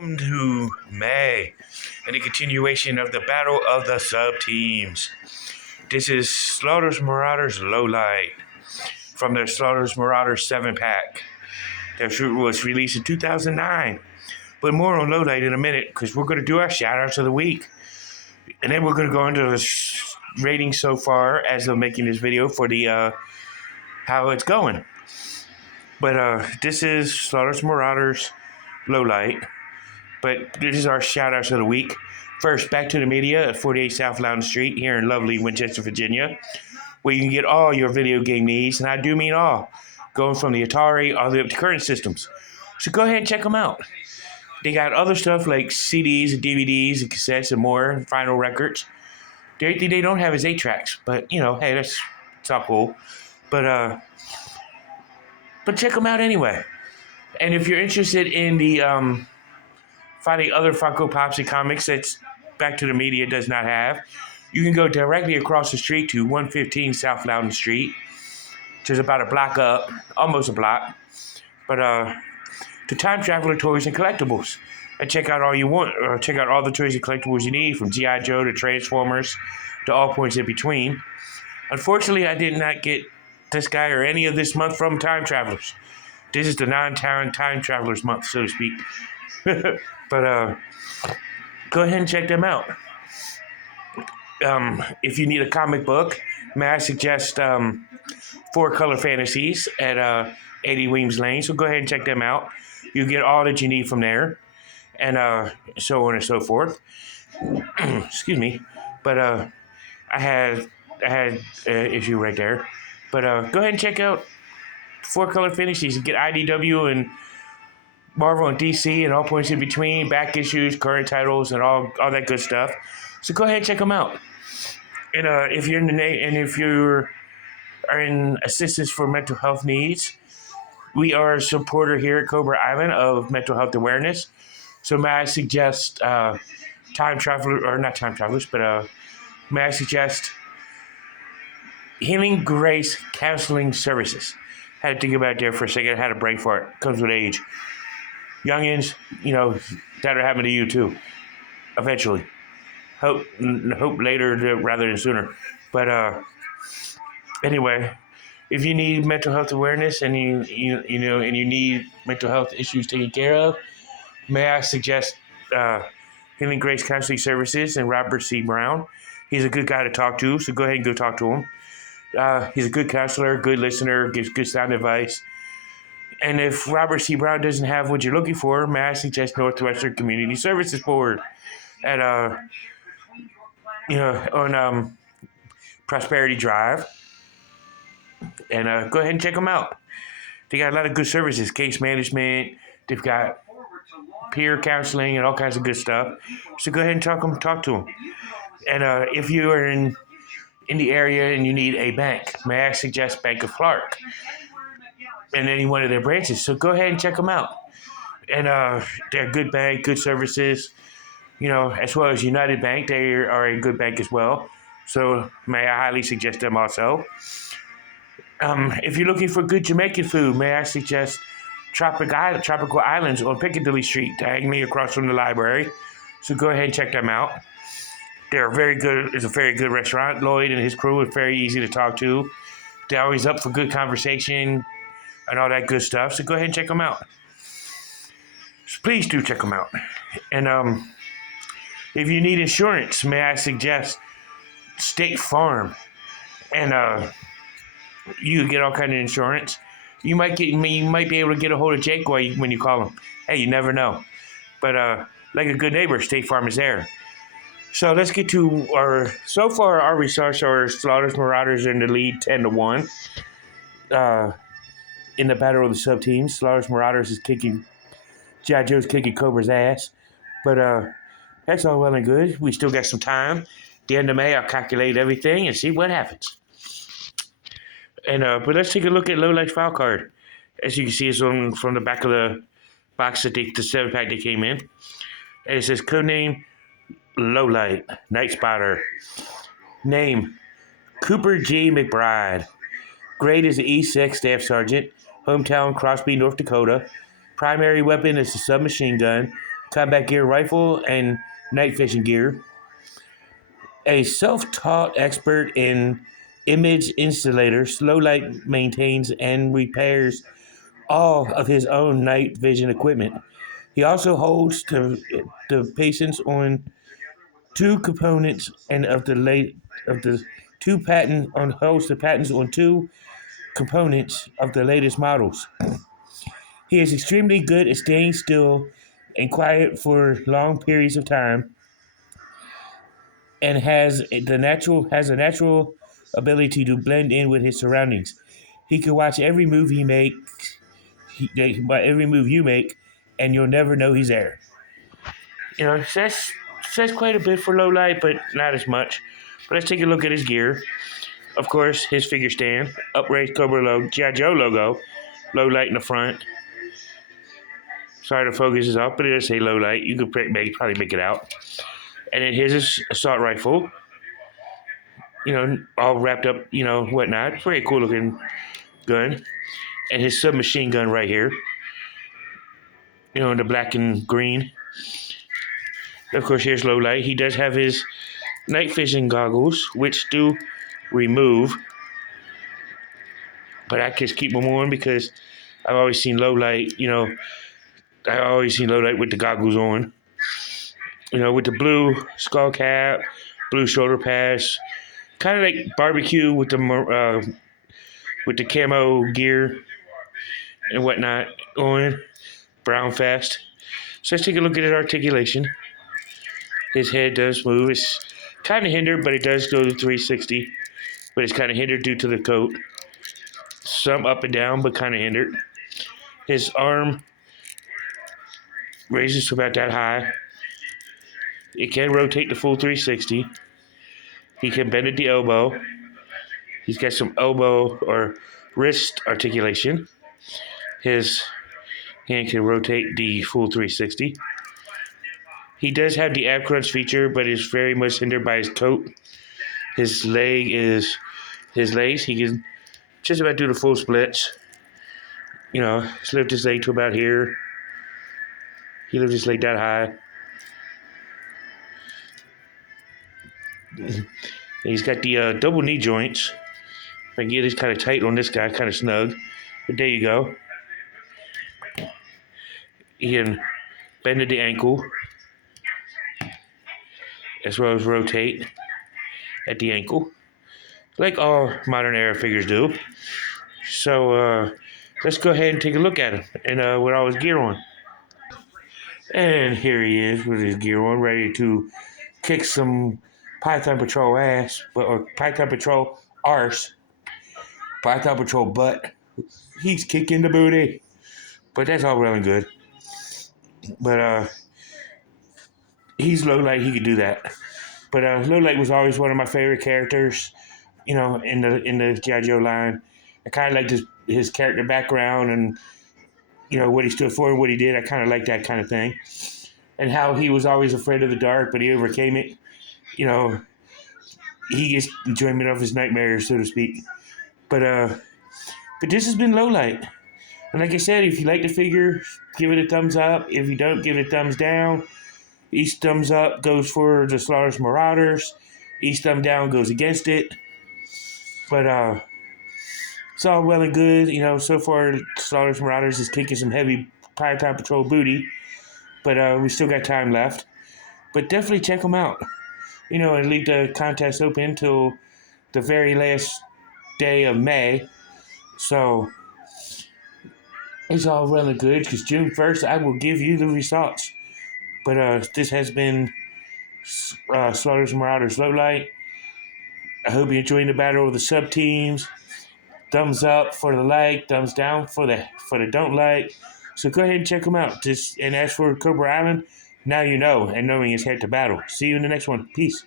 Welcome to May and the continuation of the Battle of the Sub-Teams. This is Slaughter's Marauders Lowlight from their Slaughter's Marauders 7-pack that was released in 2009. But more on Lowlight in a minute because we're going to do our shout-outs of the week. And then we're going to go into the rating so far as of making this video for the how it's going. But this is Slaughter's Marauders Lowlight. But this is our shout-outs of the week. First, back to the media at 48 South Loudon Street here in lovely Winchester, Virginia, where you can get all your video game needs, and I do mean all, going from the Atari all the way up to current systems. So go ahead and check them out. They got other stuff like CDs and DVDs and cassettes and more, and vinyl records. The only thing they don't have is 8-tracks, but, you know, hey, it's all cool. But check them out anyway. And if you're interested in the finding other Funko Pops and comics that's Back to the Media does not have, you can go directly across the street to 115 South Loudon Street, which is about a block up, almost a block. But to Time Traveler Toys and Collectibles, and check out all you want, or check out all the toys and collectibles you need, from G.I. Joe to Transformers to all points in between. Unfortunately, I did not get this guy or any of this month from Time Travelers. This is the non-town Time Travelers month, so to speak. But go ahead and check them out. If you need a comic book, may I suggest 4-Color Fantasies at 80 Weems Lane. So go ahead and check them out. You get all that you need from there, and so on and so forth. Excuse me, but I had an issue right there. But go ahead and check out 4-Color Fantasies and get IDW and Marvel and DC and all points in between, back issues, current titles, and all that good stuff. So go ahead and check them out. And if you're in assistance for mental health needs, we are a supporter here at Cobra Island of mental health awareness. So may I suggest may I suggest Healing Grace Counseling Services. Had to think about it there for a second. I had a break for it. Comes with age. Youngins, you know, that'll happen to you too, eventually. Hope later rather than sooner. But anyway, if you need mental health awareness and you need mental health issues taken care of, may I suggest Healing Grace Counseling Services and Robert C. Brown. He's a good guy to talk to, so go ahead and go talk to him. He's a good counselor, good listener, gives good sound advice. And if Robert C. Brown doesn't have what you're looking for, may I suggest Northwestern Community Services Board at on Prosperity Drive. And go ahead and check them out. They got a lot of good services, case management. They've got peer counseling and all kinds of good stuff. So go ahead and talk to them. And if you are in the area and you need a bank, may I suggest Bank of Clark and any one of their branches. So go ahead and check them out. And they're a good bank, good services, you know, as well as United Bank. They are a good bank as well. So may I highly suggest them also. If you're looking for good Jamaican food, may I suggest Tropical Islands on Piccadilly Street, diagonally across from the library. So go ahead and check them out. They're very good. It's a very good restaurant. Lloyd and his crew are very easy to talk to. They're always up for good conversation and all that good stuff. So go ahead and check them out. So please do check them out. And if you need insurance, may I suggest State Farm. And you get all kind of insurance. You might be able to get a hold of Jake when you call him. Hey, you never know. But like a good neighbor, State Farm is there. So let's get to our results are Slaughter's Marauders are in the lead 10-1. In the battle of the sub-teams, Slaughter's Marauders is kicking G.I. Joe's kicking Cobra's ass. But that's all well and good. We still got some time. At the end of May, I'll calculate everything and see what happens. And but let's take a look at Lowlight's file card. As you can see, it's from the back of the box that the 7-pack they came in. And it says codename Lowlight, Night Spotter. Name, Cooper G. McBride. Grade is an E6 Staff Sergeant. Hometown, Crosby, North Dakota. Primary weapon is a submachine gun. combat gear rifle, and night vision gear. A self-taught expert in image installators, Lowlight maintains and repairs all of his own night vision equipment. He also holds the patents on two components and of the two patent on holds the patents on two components of the latest models. He is extremely good at staying still and quiet for long periods of time, and has a natural ability to blend in with his surroundings. He can watch every move he makes, every move you make, and you'll never know he's there. You know, says quite a bit for low light, but not as much. But let's take a look at his gear. Of course, his figure stand, upraised Cobra logo, G.I. Joe logo, low light in the front. Sorry the focus is off, but it does say low light. You could probably make it out. And then his is assault rifle. You know, all wrapped up, you know, whatnot. Very cool looking gun. And his submachine gun right here. You know, in the black and green. Of course, here's low light. He does have his night vision goggles, which do remove. But I just keep them on because I've always seen low light, you know, I always seen low light with the goggles on. You know, with the blue skull cap, blue shoulder pads, kind of like barbecue with the camo gear and whatnot on, brown fest. So let's take a look at his articulation. His head does move. It's kind of hindered, but it does go to 360. But it's kind of hindered due to the coat. Some up and down, but kind of hindered. His arm raises to about that high. It can rotate the full 360. He can bend at the elbow. He's got some elbow or wrist articulation. His hand can rotate the full 360. He does have the ab crunch feature, but is very much hindered by his coat. His leg is his legs. He can just about do the full splits. You know, lift his leg to about here. He lifts his leg that high. And he's got the double knee joints. If I can get it kind of tight on this guy, kind of snug. But there you go. He can bend at the ankle, as well as rotate at the ankle, like all modern era figures do. So let's go ahead and take a look at him, and with all his gear on. And here he is with his gear on, ready to kick some Python Patrol ass, or Python Patrol arse. Python Patrol butt. He's kicking the booty. But that's all well and good. But he's low light, he could do that. But low light was always one of my favorite characters, you know, in the G.I. Joe line. I kind of liked his character background and, you know, what he stood for and what he did. I kind of like that kind of thing. And how he was always afraid of the dark, but he overcame it. You know, he gets enjoyment of his nightmares, so to speak. But this has been low light. And like I said, if you like the figure, give it a thumbs up. If you don't, give it a thumbs down. Each thumbs up goes for the Slaughter's Marauders. Each thumb down goes against it. But it's all well and good. You know, so far, Slaughter's Marauders is kicking some heavy Python Patrol booty. But we still got time left. But definitely check them out. You know, and leave the contest open until the very last day of May. So it's all well and good because June 1st, I will give you the results. But this has been Slaughter's Marauders Low Light. I hope you're enjoying the battle of the sub teams. Thumbs up for the like, thumbs down for the don't like. So go ahead and check them out. And as for Cobra Island, now you know, and knowing is head to battle. See you in the next one. Peace.